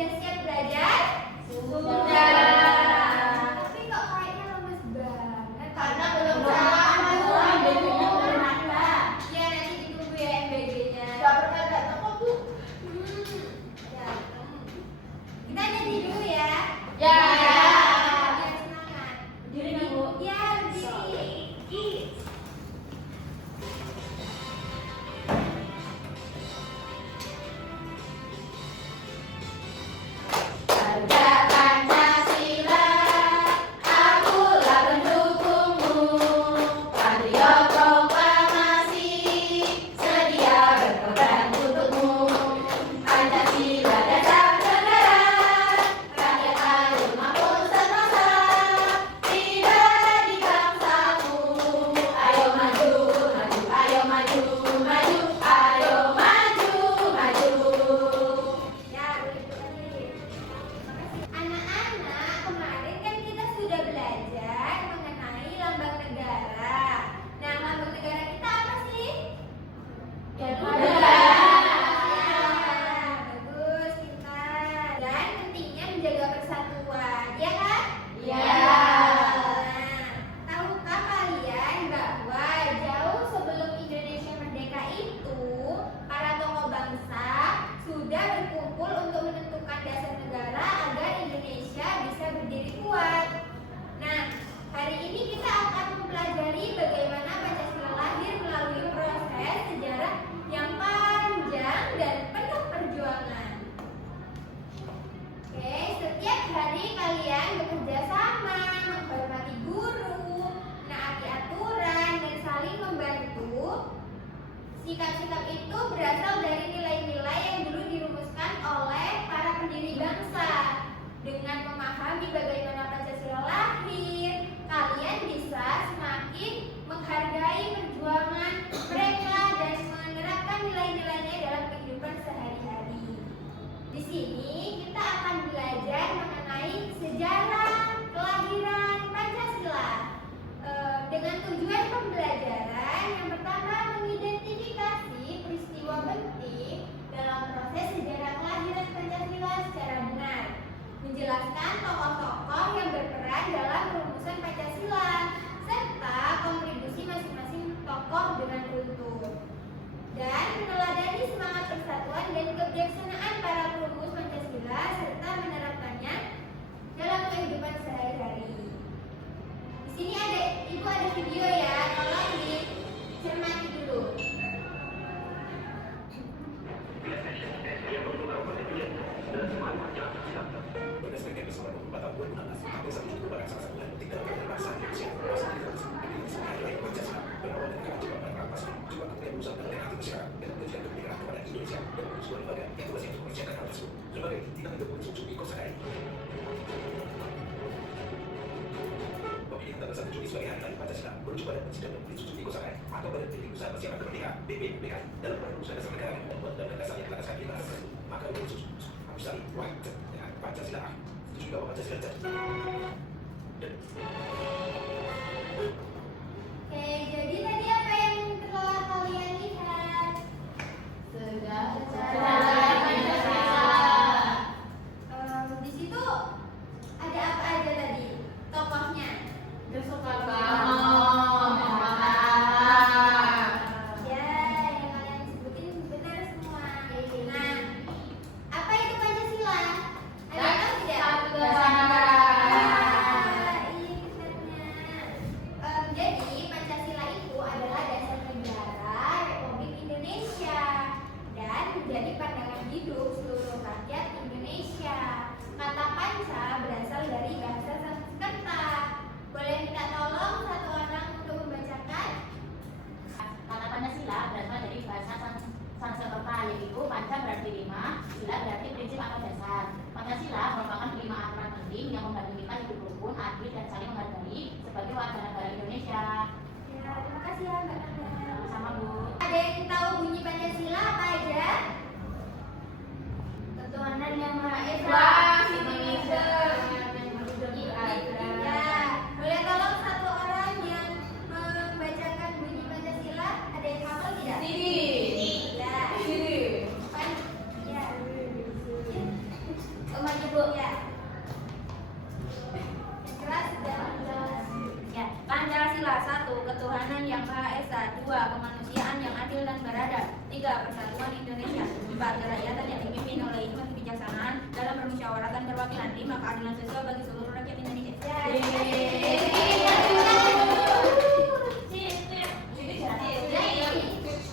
Udah siap belajar? Sudah. Tapi kok kayaknya lemes banget. Karena belum sama MBG-nya belum ada. Ya nanti ditunggu ya MBG-nya. Gak pernah datang kok Bu. Ya. Kita nyanyi dulu ya. Ya. Biar semangat. Berdiri nggak, Bu? Ya, berdiri. Harga Pancasila, akulah pendukungmu. Patriot proklamasi, sedia berkorban untukmu. Pancasila dasar negara, rakyat ayo mampun semasa. Pribadi bangsamu, ayo maju, maju, ayo maju, maju, ayo maju, maju. Ya, begitu tadi. Anak-anak, kemarin kan kita sudah belajar mengenai lambang negara. Nah, lambang negara kita apa sih? Garuda. Ya, bagus, pintar. Dan pentingnya menjaga persatuan, ya kan? Iya. Nah, tahukah kalian bahwa jauh sebelum Indonesia merdeka itu, para tokoh bangsa sudah berkumpul untuk menentukan dasar negara agar Indonesia bisa berdiri kuat. Nah, hari ini kita akan mempelajari bagaimana Pancasila lahir melalui proses sejarah yang panjang dan penuh perjuangan. Oke, setiap hari kalian bekerja sama, menghormati guru, menaati aturan, dan saling membantu. Sikap-sikap itu berasal dari nilai-nilai yang dulu dirumuskan oleh para pendiri bangsa. Dengan memahami bagaimana Pancasila lahir, kalian bisa semakin menghargai perjuangan mereka dan menerapkan nilai-nilainya dalam kehidupan sehari-hari. Di sini kita akan belajar mengenai sejarah kelahiran Pancasila. Dengan tujuan pembelajaran yang pertama mengidentifikasi peristiwa penting dalam proses sejarah kelahiran Pancasila secara benar, menjelaskan tokoh-tokoh yang berperan dalam perumusan Pancasila serta kontribusi masing-masing tokoh dengan runtut, dan meneladani semangat persatuan dan kebijaksanaan para perumus Pancasila serta menerapkannya dalam kehidupan sehari-hari. Di sini Ibu ada video ya, tolong dicermati dulu. Berdasarkan episode 24 tahun 2016, sampai saat ini merupakan salah satu yang penting dalam kehidupan bangsa Indonesia. Bangsa Indonesia memiliki nilai Pancasila berawal dari keajaiban dan rampas juga kemudian berusaha dengan hati masyarakat dan menunjukkan kemerdekaan kepada Indonesia dan sebuah lembaga yang tugasnya untuk mengerjakan hal tersebut. Lembaga ini tidak hanya berunsur di Kosakari. Pemilihan tanggal 1 Juni sebagai hari lahir Pancasila merujuk pada Sidang Pemilih Susun di Kosakari atau Badan Pemilih Usaha Persiapan Kemerdekaan (BPUPKI) dalam perumusan dasar negara yang membuat undang-undang dasar yang melandasan di atas tersebut. Maka berunsur Abu Salim Wahid dengan Pancasila. Setuju bahwa Pancasila jadi. Oke, jadi tadi apa yang telah kalian lihat? Sejarah Pancasila. Di situ ada apa aja tadi? Tokohnya. Soekarno, Ya, yang kalian sebutin benar semua. Nah, apa itu Pancasila? Ada yang tahu tidak? Satu kesatuan. Iya, benar. Bu. Ya. Keras dan jelas. Ya, Pancasila 1. Ketuhanan yang Maha Esa. 2. Kemanusiaan yang adil dan beradab. 3. Persatuan Indonesia. 4. Kerakyatan yang dipimpin oleh hikmat kebijaksanaan dalam permusyawaratan perwakilan. 5. Keadilan sosial bagi seluruh rakyat Indonesia. Jadi,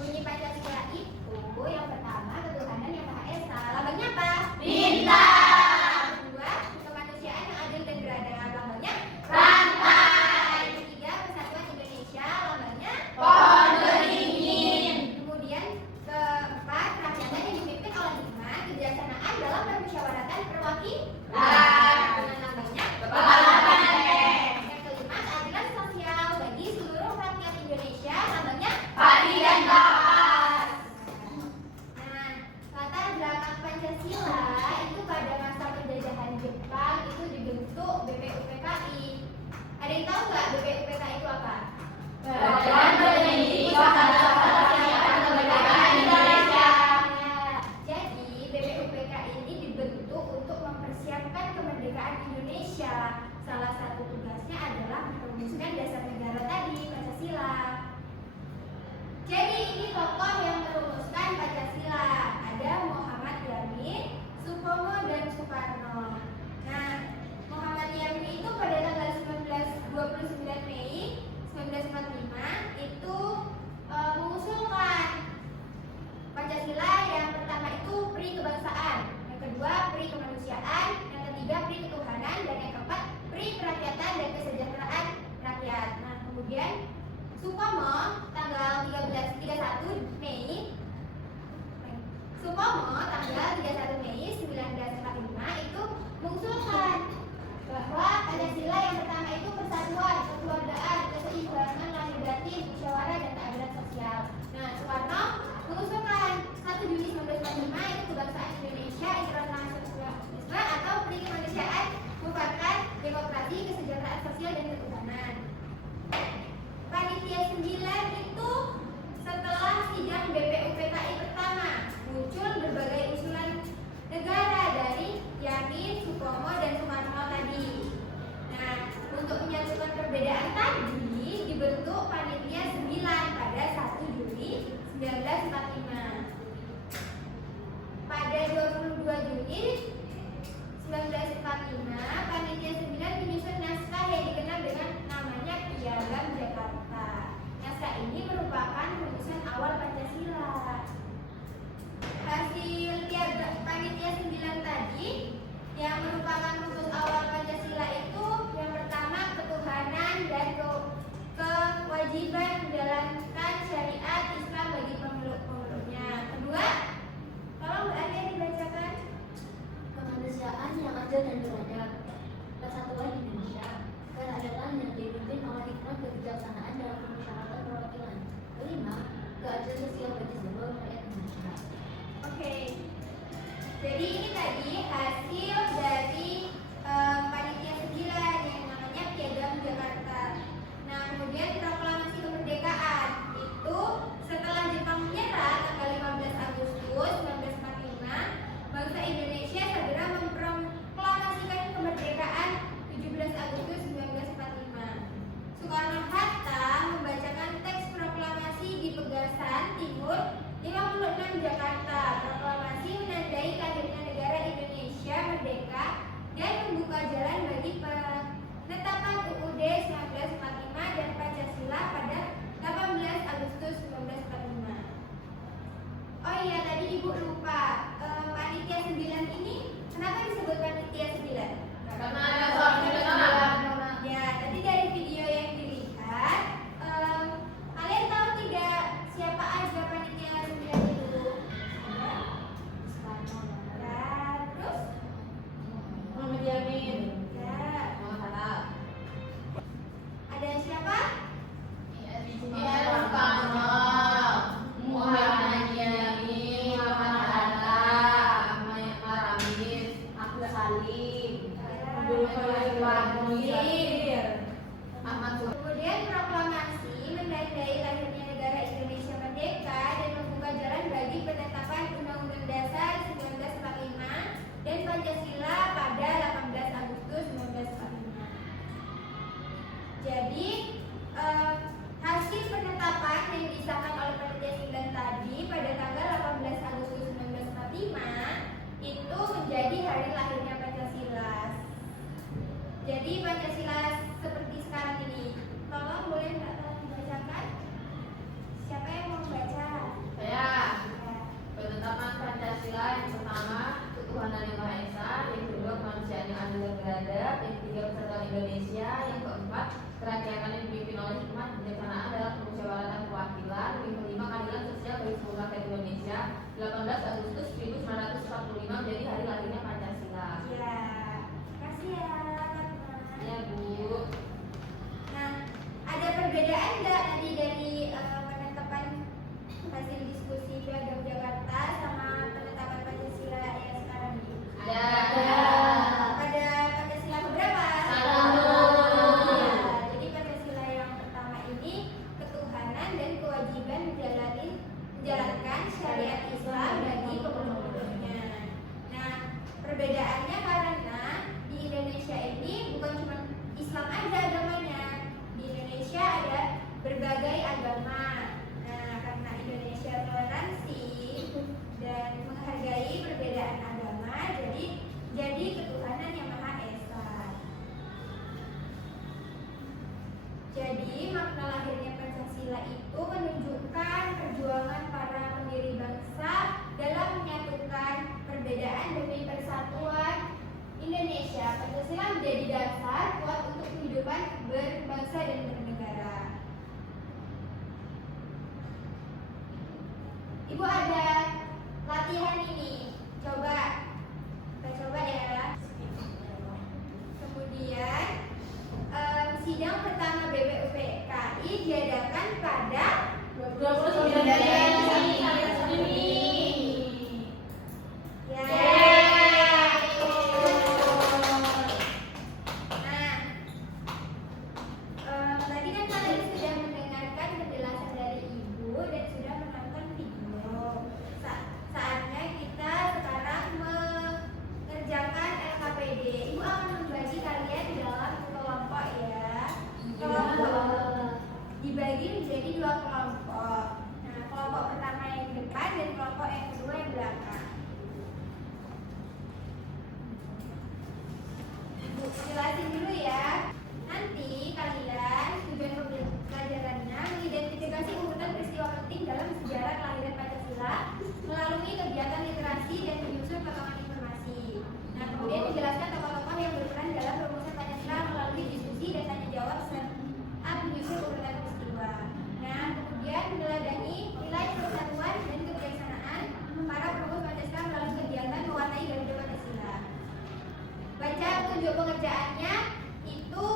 bunyi Pancasila itu yang pertama ketuhanan yang Maha Esa. Lambangnya apa? Bintang. Kedua, kemanusiaan yang adil dan beradab. Lambangnya Rantai. ketiga, persatuan Indonesia. Lambangnya Pohon beringin. kemudian keempat, kerakyatan yang dipimpin oleh hikmat kebijaksanaan dalam permusyawaratan perwakilan. Dengan lambangnya Kepala banteng. yang kelima, keadilan sosial bagi seluruh rakyat Indonesia. Lambangnya Padi dan kapas. Nah, latar belakang Pancasila itu pada masa penjajahan Jepang itu dibentuk BPUPKI. Ada yang tahu nggak BPUPKI itu apa? Badan Pendidik Kewarganegaraan Kemerdekaan Indonesia. Nah, jadi BPUPKI ini dibentuk untuk mempersiapkan kemerdekaan Indonesia. Salah satu tugasnya adalah merumuskan dasar negara tadi, Pancasila. Jadi ini tokoh yang merumuskan Pancasila. Ada Muhammad Yamin, Supomo, dan Soekarno. Nah, Muhammad Yamin itu pada tanggal 29 Mei 1945 itu mengusulkan Pancasila. Yang pertama itu pri kebangsaan, yang kedua pri kemanusiaan, yang ketiga pri ketuhanan, dan yang keempat pri kerakyatan dan kesejahteraan rakyat. Nah, kemudian Supomo tanggal 31 Mei 1945 itu mengusulkan bahwa Pancasila yang pertama itu persatuan, kekeluargaan, keseimbangan lahir batin, musyawarah, dan keadilan sosial. Nah, Soekarno mengusulkan 1 Juni 1945 itu kebangsaan Indonesia, internasionalisme atau pri kemanusiaan merupakan demokrasi, kesejahteraan sosial, dan ketuhanan. Panitia 9 itu setelah sidang BPUPKI pertama muncul berbagai usulan negara dari Yamin, Supomo, dan Soekarno tadi. Nah, untuk menyatukan perbedaan tadi dibentuk Panitia 9 pada 1 Juli 1945. Pada 22 Juni 1945, Panitia 9 menyusun naskah yang dikenal dengan namanya Piagam Jakarta. Naskah ini merupakan rumusan awal Pancasila. Hasil Piagam Panitia 9 tadi yang merupakan rumus awal Pancasila itu yang pertama ketuhanan dan kewajiban menjalankan syariat Islam bagi pemeluk-pemeluknya. Kedua, tolong Mbak Alia dibacakan. Kemanusiaan yang adil dan beradab, persatuan Indonesia, kerakyatan yang dipimpin oleh hikmat kebijaksanaan dalam permusyawaratan perwakilan. Kelima, keadilan sosial bagi seluruh rakyat Indonesia. Oke. Jadi ini tadi hasil dari Panitia 9 yang namanya Piagam Jakarta. Nah, kemudian proklamasi kemerdekaan itu setelah Jepang menyerah tanggal 15 Agustus 1945, bangsa Indonesia segera memproklamasikan kemerdekaan 17 Agustus 1945. Soekarno-Hatta membacakan teks proklamasi di Pegasan Timur 56 Jakarta. Proklamasi menandai lahirnya negara Indonesia merdeka dan membuka jalan bagi penetapan UUD 1945 dan Pancasila pada 18 Agustus 1945. Oh iya, tadi Ibu lupa. Panitia 9 ini kenapa disebut Panitia 9? Karena ada soal kebenaran. Ya, tadi dari video yang dilihat, kalian tahu tidak siapa aja Panitia 9 itu? Ya, terus? Muhammad Yamin. Ya, Muhammad. ada siapa? Soekarno. Muhammad Yamin. Muhammad Hatta. Ahmad Ramis. Abdul Salim. Abdul Qadir. Ahmad Suharto. Kemudian proklamasi menandai lahirnya negara Indonesia merdeka dan membuka jalan bagi penetapan Undang-Undang Dasar 1945 dan Pancasila pada Jadi Pancasila seperti sekarang ini. Tolong boleh Mbak bacakan? Siapa yang mau baca? Saya. Ya. Penetapan Pancasila yang pertama, ketuhanan yang Maha Esa, yang kedua kemanusiaan yang adil dan beradab, yang ketiga persatuan Indonesia, yang keempat kerakyatan yang dipimpin oleh hikmat kebijaksanaan dalam permusyawaratan perwakilan, yang kelima keadilan sosial bagi seluruh rakyat Indonesia. 18 Agustus 1945 menjadi hari lahirnya Pancasila. Ya. Kasih ya, Fatma. Ya Bu. Nah, ada perbedaan nggak tadi dari penetapan hasil diskusi Piagam Jakarta sama penetapan Pancasila yang sekarang ini? Ada. Pada Pancasila berapa? Satu. Ya, jadi Pancasila yang pertama ini ketuhanan dan kewajiban menjalankan syariat Islam bagi pemeluk-pemeluknya. Nah, perbedaannya karena di Indonesia ini bukan cuma Islam aja agamanya. Di Indonesia ada berbagai agama. Nah, karena Indonesia toleransi dan menghargai perbedaan agama, jadi ketuhanan yang Maha Esa. Jadi makna lahirnya Pancasila itu menunjukkan perjuangan para pendiri bangsa dalam menyatukan perbedaan demi persatuan Indonesia. Pancasila menjadi dasar kuat untuk kehidupan berbangsa dan bernegara. Ibu ada latihan ini. Kita coba ya. Kemudian sidang pertama BPUPKI diadakan pada 29 Juni. Ya. Nah, tadi kan kalian sudah mendengarkan penjelasan dari Ibu dan sudah menonton video. Saatnya kita sekarang mengerjakan LKPD. Ibu akan membagi kalian dalam kelompok ya. Kelompok dibagi menjadi 2 kelompok. Nah, kelompok pertama yang di depan dan kelompok yang kedua yang belakang. Ibu jelasin dulu ya. Nanti kalian tujuan pembelajarannya mengidentifikasi urutan peristiwa penting dalam sejarah kelahiran Pancasila melalui kegiatan literasi dan menyusun potongan informasi. Nah, kemudian dijelaskan tokoh-tokoh yang berperan dalam rumusan Pancasila melalui diskusi dan tanya jawab saat menyusun urutan peristiwa. Nah, kemudian meneladani nilai persatuan dan kebijaksanaan para perumus Pancasila melalui kegiatan mewarnai Garuda Pancasila. Baca petunjuk pengerjaannya itu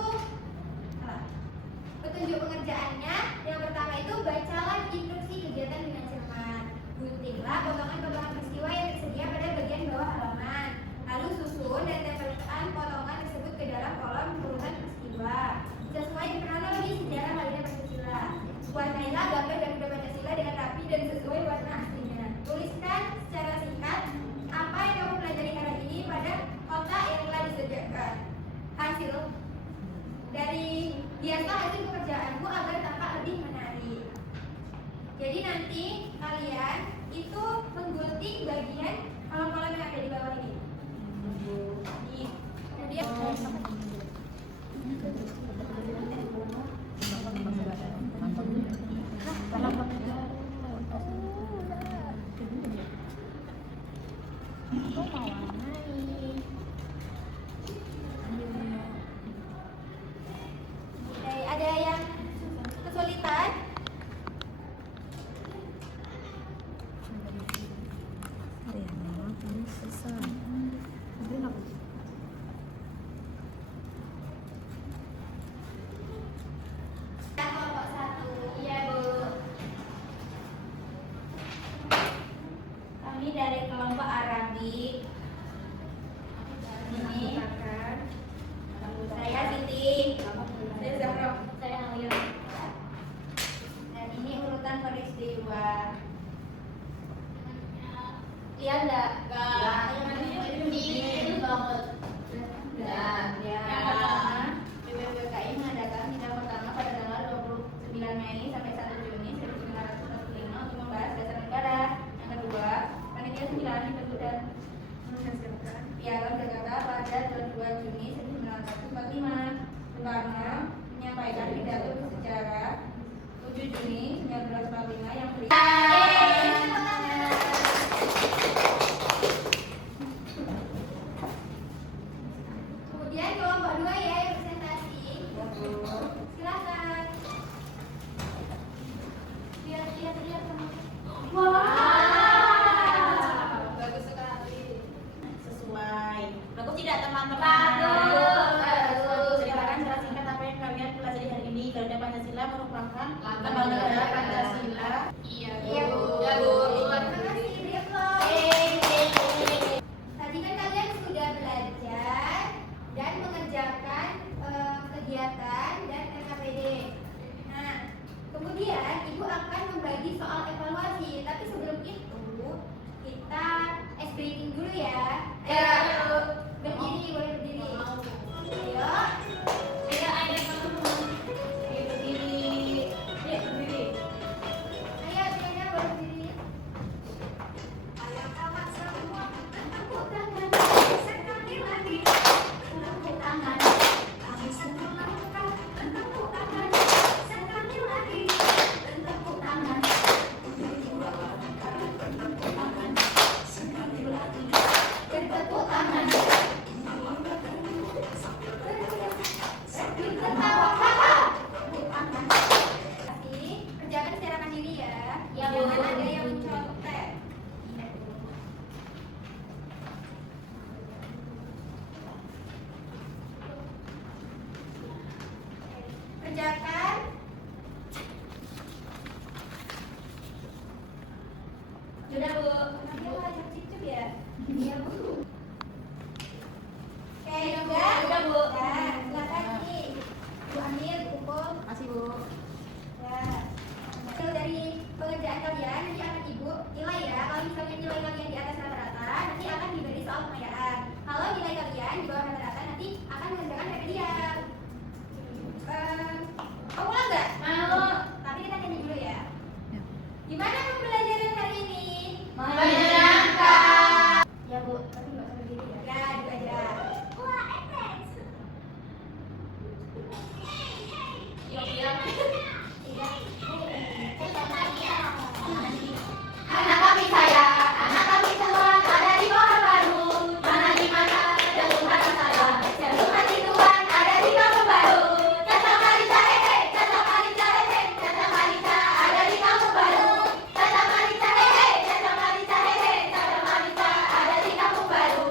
petunjuk pengerjaannya yang pertama itu bacalah instruksi kegiatan dengan cermat. Guntinglah potongan-potongan peristiwa yang tersedia pada bagian bawah halaman. Lalu susun dan tempelkan potongan tersebut ke dalam kolom urutan peristiwa sesuai kronologi sejarah lahirnya Pancasila. Warnailah gambar Garuda Pancasila dengan rapi dan sesuai warna aslinya. Tuliskan secara singkat apa yang kamu pelajari hari ini pada kotak yang telah disediakan. Hasil pekerjaanmu agar tampak lebih menarik. Jadi nanti kalian itu menggunting bagian kolom-kolom yang ada di bawah ini. Kemudian ada yang kesulitan? Piagam Jakarta pada 22 Juni 1945. Soekarno menyampaikan pidato bersejarah 7 Juni 1945 yang berisi Kemudian kelompok 2 ya yang presentasi. Silakan. Lihat teman. Bagus sekali. sesuai. Bagus tidak teman-teman? Bagus. Ceritakan secara singkat apa yang kalian pelajari hari ini. Garuda Pancasila merupakan lambang negara Pancasila. Iya, Bu. Terima kasih, Brevlog. Tadi kan kalian sudah belajar dan mengerjakan kegiatan dan RKPD. Nah, kemudian Ibu akan membagi soal evaluasi. Tapi sebelum itu, kita ice breaking dulu ya. Ayo, berdiri, boleh berdiri. Ayo. Ayo, Tiana, boleh berdiri. Ayo, kawan semua, tepuk tangan. Sekali lagi, tepuk tangan. Kami semua lakukan, tepuk tangan. Sekali lagi, tepuk tangan. Berdua, tepuk tangan. Sekali lagi, bertepuk tangan. Ketawa, kakak. Tepuk tangan. Kerjakan secara mandiri ya. Ya, Bu. Jangan ada yang mencontek. Kerjakan. Sudah, Bu. Nanti aku ajak cicip ya. Iya, Bu. Oke, juga. Sudah, Bu. Ya, silakan nih. Bu Amir, kumpul. Masih, Bu. Ya. Hasil dari pengerjaan kalian nanti akan Ibu nilai ya. Kalau misalnya nilai kalian di atas rata-rata, nanti akan diberi soal pengayaan. Kalau nilai kalian di bawah rata-rata, nanti akan mengerjakan remedial. Mau pulang nggak? Mau. Tapi kita nyanyi dulu ya. Gimana pembelajaran hari ini? Menyenangkan. Ya Bu, tapi nggak usah berdiri ya. Ya, duduk aja. Wah, enak. Iya. Iya. Anak kami sayang, anak kami Tuhan ada di bawah baru. Mana di mana jantung kata saya, jantung hati Tuhan ada di bawah baru. Kata Marita hehe, kata Marita hehe, kata Marita ada di kampung baru. Kata Marita hehe, kata Marita hehe, kata Marita ada di kampung baru.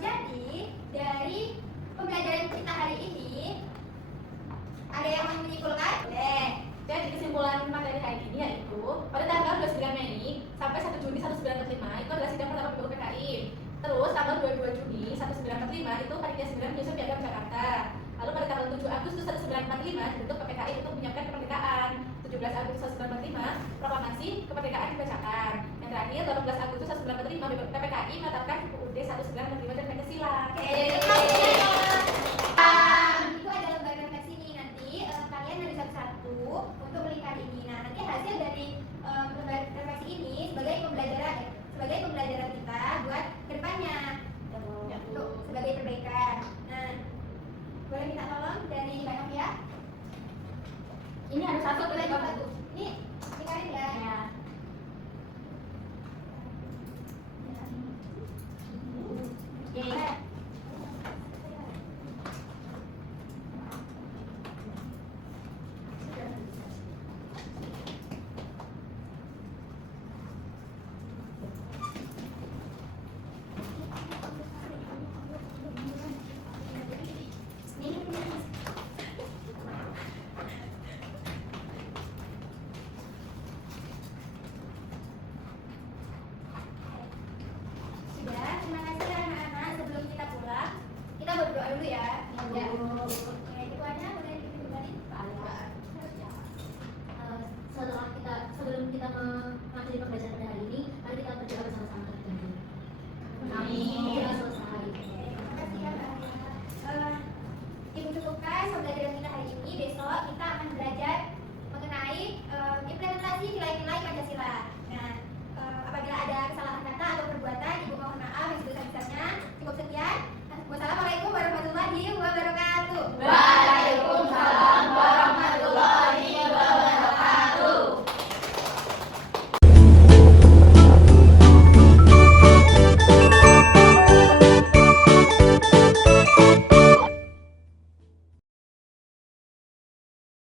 Jadi, dari pembelajaran kita hari ini, ada yang mau menyimpulkan? Boleh. Jadi kesimpulan materi hari ini yaitu pada tanggal 29 Mei sampai 1 Juni 1945 itu adalah sidang pertama PKI. Terus tanggal 22 Juni 1945 itu panitia 9 menyusun piagam Jakarta. Lalu pada tanggal 7 Agustus 1945 dibentuk PPKI untuk menyiapkan kemerdekaan. 17 Agustus 1945 proklamasi kemerdekaan dibacakan. Yang terakhir 18 Agustus 1945 PPKI menetapkan UUD 1945 dan Pancasila. Itu ada lembaga refleksi nih nanti kalian harus satu-satu untuk melihat ini. Nah, nanti hasil dari lembaga refleksi ini sebagai pembelajaran kita buat kedepannya. Untuk sebagai perbaikan. Nah, boleh minta tolong dari Mbak Novia? Ini ada satu Boleh dari satu.